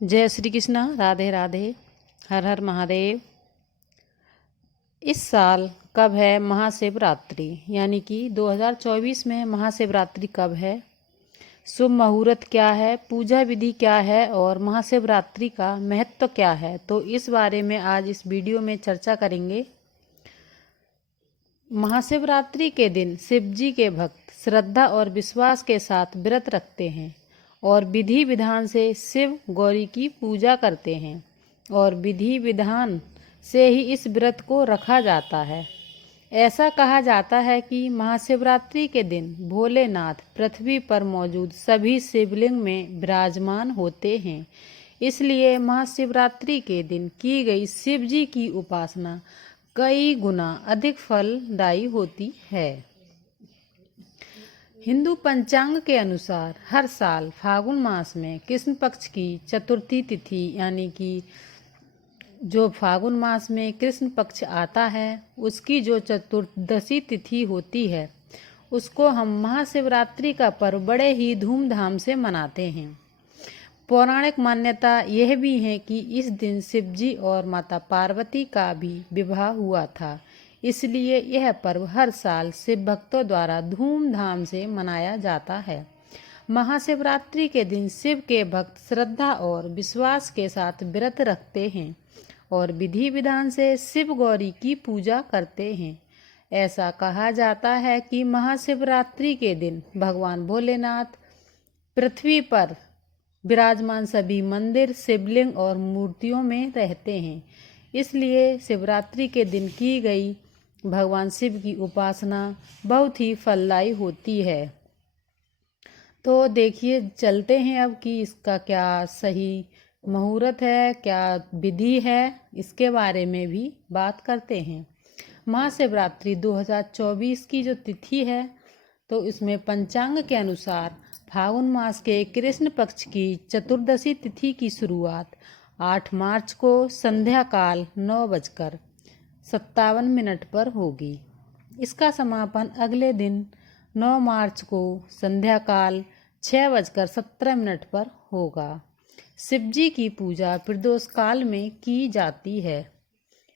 जय श्री कृष्णा। राधे राधे। हर हर महादेव। इस साल कब है महाशिवरात्रि, यानी कि 2024 में महाशिवरात्रि कब है, शुभ मुहूर्त क्या है, पूजा विधि क्या है और महाशिवरात्रि का महत्व क्या है, तो इस बारे में आज इस वीडियो में चर्चा करेंगे। महाशिवरात्रि के दिन शिव जी के भक्त श्रद्धा और विश्वास के साथ व्रत रखते हैं और विधि विधान से शिव गौरी की पूजा करते हैं और विधि विधान से ही इस व्रत को रखा जाता है। ऐसा कहा जाता है कि महाशिवरात्रि के दिन भोलेनाथ पृथ्वी पर मौजूद सभी शिवलिंग में विराजमान होते हैं, इसलिए महाशिवरात्रि के दिन की गई शिव जी की उपासना कई गुना अधिक फलदायी होती है। हिंदू पंचांग के अनुसार हर साल फागुन मास में कृष्ण पक्ष की चतुर्थी तिथि, यानी कि जो फागुन मास में कृष्ण पक्ष आता है उसकी जो चतुर्दशी तिथि होती है, उसको हम महाशिवरात्रि का पर्व बड़े ही धूमधाम से मनाते हैं। पौराणिक मान्यता यह भी है कि इस दिन शिव जी और माता पार्वती का भी विवाह हुआ था, इसलिए यह पर्व हर साल शिव भक्तों द्वारा धूमधाम से मनाया जाता है। महाशिवरात्रि के दिन शिव के भक्त श्रद्धा और विश्वास के साथ व्रत रखते हैं और विधि विधान से शिव गौरी की पूजा करते हैं। ऐसा कहा जाता है कि महाशिवरात्रि के दिन भगवान भोलेनाथ पृथ्वी पर विराजमान सभी मंदिर, शिवलिंग और मूर्तियों में रहते हैं, इसलिए शिवरात्रि के दिन की गई भगवान शिव की उपासना बहुत ही फलदायी होती है। तो देखिए, चलते हैं अब कि इसका क्या सही मुहूर्त है, क्या विधि है, इसके बारे में भी बात करते हैं। महाशिवरात्रि 2024 की जो तिथि है, तो इसमें पंचांग के अनुसार फागुन मास के कृष्ण पक्ष की चतुर्दशी तिथि की शुरुआत 8 मार्च को संध्या काल 9:57 पर होगी। इसका समापन अगले दिन 9 मार्च को संध्या काल 6:17 पर होगा। शिव जी की पूजा प्रदोष काल में की जाती है,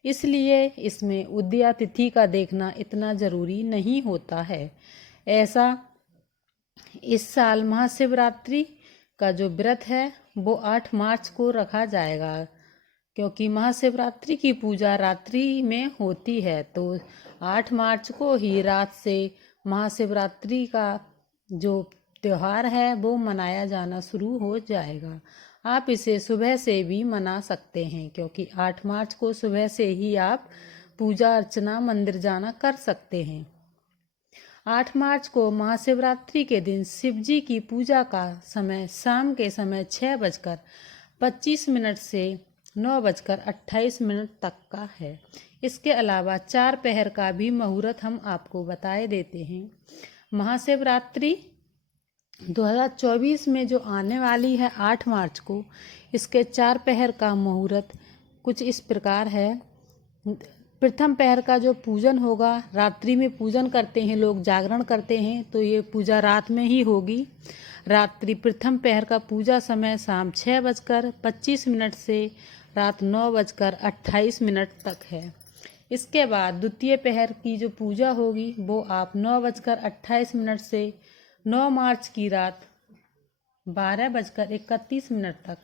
इसलिए इसमें उदया तिथि का देखना इतना जरूरी नहीं होता है। ऐसा इस साल महाशिवरात्रि का जो व्रत है वो 8 मार्च को रखा जाएगा, क्योंकि महाशिवरात्रि की पूजा रात्रि में होती है, तो 8 मार्च को ही रात से महाशिवरात्रि का जो त्यौहार है वो मनाया जाना शुरू हो जाएगा। आप इसे सुबह से भी मना सकते हैं, क्योंकि 8 मार्च को सुबह से ही आप पूजा अर्चना मंदिर जाना कर सकते हैं। 8 मार्च को महाशिवरात्रि के दिन शिव जी की पूजा का समय शाम के समय 6:25 से 9:28 तक का है। इसके अलावा 4 पहर का भी मुहूर्त हम आपको बताए देते हैं। महाशिवरात्रि 2024 में जो आने वाली है 8 मार्च को, इसके 4 पहर का मुहूर्त कुछ इस प्रकार है। प्रथम पहर का जो पूजन होगा, रात्रि में पूजन करते हैं लोग, जागरण करते हैं, तो ये पूजा रात में ही होगी। रात्रि प्रथम पहर का पूजा समय शाम 6:25 से रात 9:28 तक है। इसके बाद द्वितीय पहर की जो पूजा होगी वो आप 9:28 से 9 मार्च की रात 12:31 तक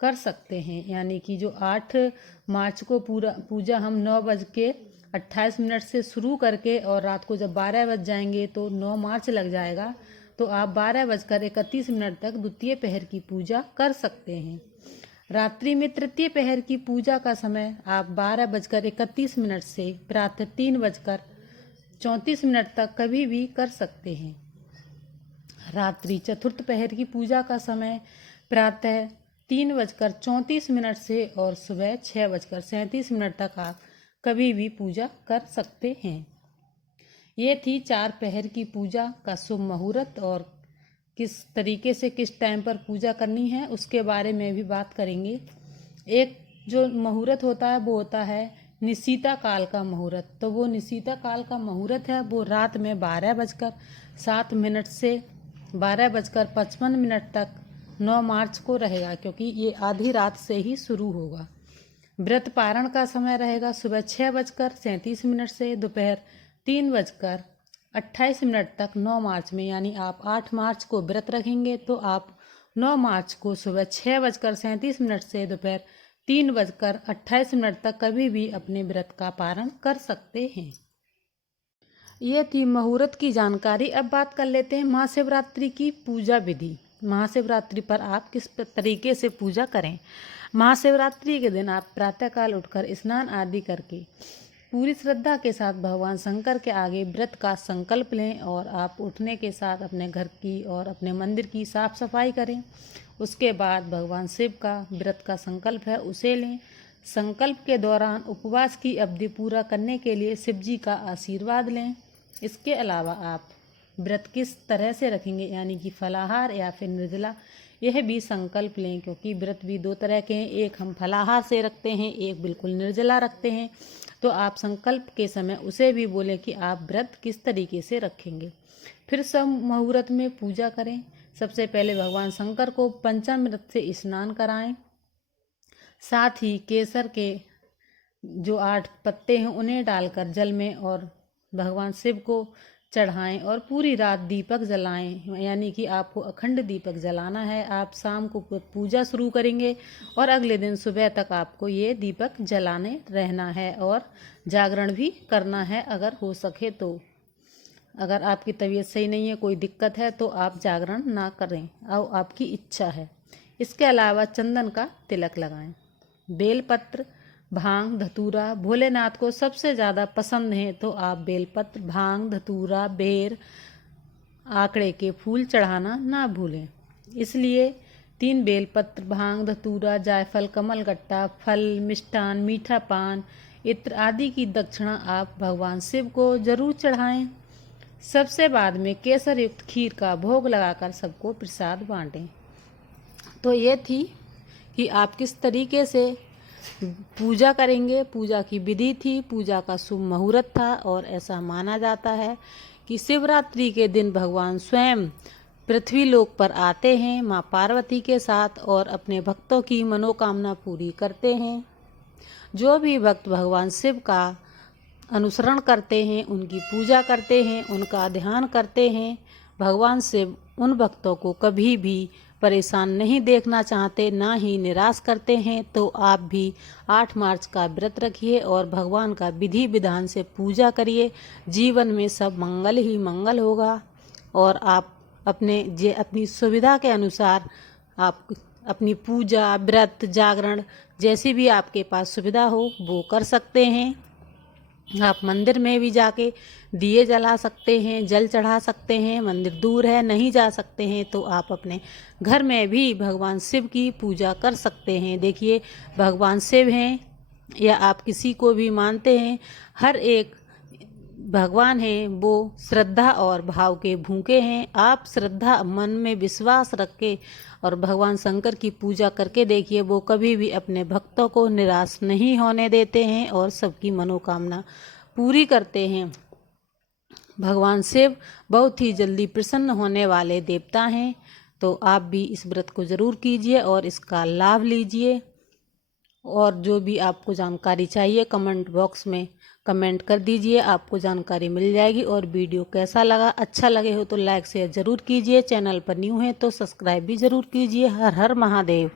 कर सकते हैं, यानी कि जो 8 मार्च को पूरा पूजा हम 9:28 से शुरू करके और रात को जब 12 बज जाएंगे तो 9 मार्च लग जाएगा, तो आप 12:31 तक द्वितीय पहर की पूजा कर सकते हैं। रात्रि में तृतीय पहर की पूजा का समय आप 12:31 से प्रातः 3:34 तक कभी भी कर सकते हैं। रात्रि चतुर्थ पहर की पूजा का समय प्रातः 3:34 से और सुबह 6:37 तक आप कभी भी पूजा कर सकते हैं। ये थी 4 पहर की पूजा का शुभ मुहूर्त, और किस तरीके से किस टाइम पर पूजा करनी है उसके बारे में भी बात करेंगे। एक जो मुहूर्त होता है वो होता है निशीता काल का मुहूर्त। तो वो निशीता काल का मुहूर्त है वो रात में 12:07 से 12:55 तक 9 मार्च को रहेगा, क्योंकि ये आधी रात से ही शुरू होगा। व्रत पारण का समय रहेगा सुबह 6:37 से दोपहर 3:28 तक 9 मार्च में। यानी आप 8 मार्च को व्रत रखेंगे तो आप 9 मार्च को सुबह 6:37 से दोपहर 3:28 तक कभी भी अपने व्रत का पारण कर सकते हैं। ये थी मुहूर्त की जानकारी। अब बात कर लेते हैं महाशिवरात्रि की पूजा विधि। महाशिवरात्रि पर आप किस तरीके से पूजा करें। महाशिवरात्रि के दिन आप प्रातःकाल उठकर स्नान आदि करके पूरी श्रद्धा के साथ भगवान शंकर के आगे व्रत का संकल्प लें और आप उठने के साथ अपने घर की और अपने मंदिर की साफ सफाई करें। उसके बाद भगवान शिव का व्रत का संकल्प है उसे लें। संकल्प के दौरान उपवास की अवधि पूरा करने के लिए शिव जी का आशीर्वाद लें। इसके अलावा आप व्रत किस तरह से रखेंगे, यानी कि फलाहार या फिर निर्जला, यह भी संकल्प लें, क्योंकि व्रत भी 2 तरह के हैं। एक हम फलाहार से रखते हैं, एक बिल्कुल निर्जला रखते हैं। तो आप संकल्प के समय उसे भी बोलें कि आप व्रत किस तरीके से रखेंगे। फिर सब मुहूर्त में पूजा करें। सबसे पहले भगवान शंकर को पंचामृत से स्नान कराएं। साथ ही केसर के जो 8 पत्ते हैं उन्हें डालकर जल में और भगवान शिव को चढ़ाएं और पूरी रात दीपक जलाएं। यानी कि आपको अखंड दीपक जलाना है। आप शाम को पूजा शुरू करेंगे और अगले दिन सुबह तक आपको ये दीपक जलाने रहना है और जागरण भी करना है अगर हो सके तो। अगर आपकी तबीयत सही नहीं है, कोई दिक्कत है, तो आप जागरण ना करें और आपकी इच्छा है। इसके अलावा चंदन का तिलक लगाएं। बेलपत्र, भांग, धतूरा भोलेनाथ को सबसे ज़्यादा पसंद है, तो आप बेलपत्र, भांग, धतूरा, बेर, आंकड़े के फूल चढ़ाना ना भूलें। इसलिए 3 बेलपत्र, भांग, धतूरा, जायफल, कमलगट्टा, फल, मिष्ठान, मीठा पान, इत्र आदि की दक्षिणा आप भगवान शिव को जरूर चढ़ाएं। सबसे बाद में केसर युक्त खीर का भोग लगाकर सबको प्रसाद बांटें। तो ये थी कि आप किस तरीके से पूजा करेंगे। पूजा की विधि थी, पूजा का शुभ मुहूर्त था और ऐसा माना जाता है कि शिवरात्रि के दिन भगवान स्वयं पृथ्वी लोक पर आते हैं माँ पार्वती के साथ और अपने भक्तों की मनोकामना पूरी करते हैं। जो भी भक्त भगवान शिव का अनुसरण करते हैं, उनकी पूजा करते हैं, उनका ध्यान करते हैं, भगवान शिव उन भक्तों को कभी भी परेशान नहीं देखना चाहते, ना ही निराश करते हैं। तो आप भी 8 मार्च का व्रत रखिए और भगवान का विधि विधान से पूजा करिए। जीवन में सब मंगल ही मंगल होगा और आप अपनी सुविधा के अनुसार आप अपनी पूजा, व्रत, जागरण जैसी भी आपके पास सुविधा हो वो कर सकते हैं। आप मंदिर में भी जाके दिए जला सकते हैं, जल चढ़ा सकते हैं। मंदिर दूर है, नहीं जा सकते हैं, तो आप अपने घर में भी भगवान शिव की पूजा कर सकते हैं। देखिए, भगवान शिव हैं या आप किसी को भी मानते हैं, हर एक भगवान हैं वो श्रद्धा और भाव के भूखे हैं। आप श्रद्धा, मन में विश्वास रख के और भगवान शंकर की पूजा करके देखिए, वो कभी भी अपने भक्तों को निराश नहीं होने देते हैं और सबकी मनोकामना पूरी करते हैं। भगवान शिव बहुत ही जल्दी प्रसन्न होने वाले देवता हैं। तो आप भी इस व्रत को जरूर कीजिए और इसका लाभ लीजिए। और जो भी आपको जानकारी चाहिए कमेंट बॉक्स में कमेंट कर दीजिए, आपको जानकारी मिल जाएगी। और वीडियो कैसा लगा, अच्छा लगे हो तो लाइक शेयर जरूर कीजिए। चैनल पर न्यू है तो सब्सक्राइब भी जरूर कीजिए। हर हर महादेव।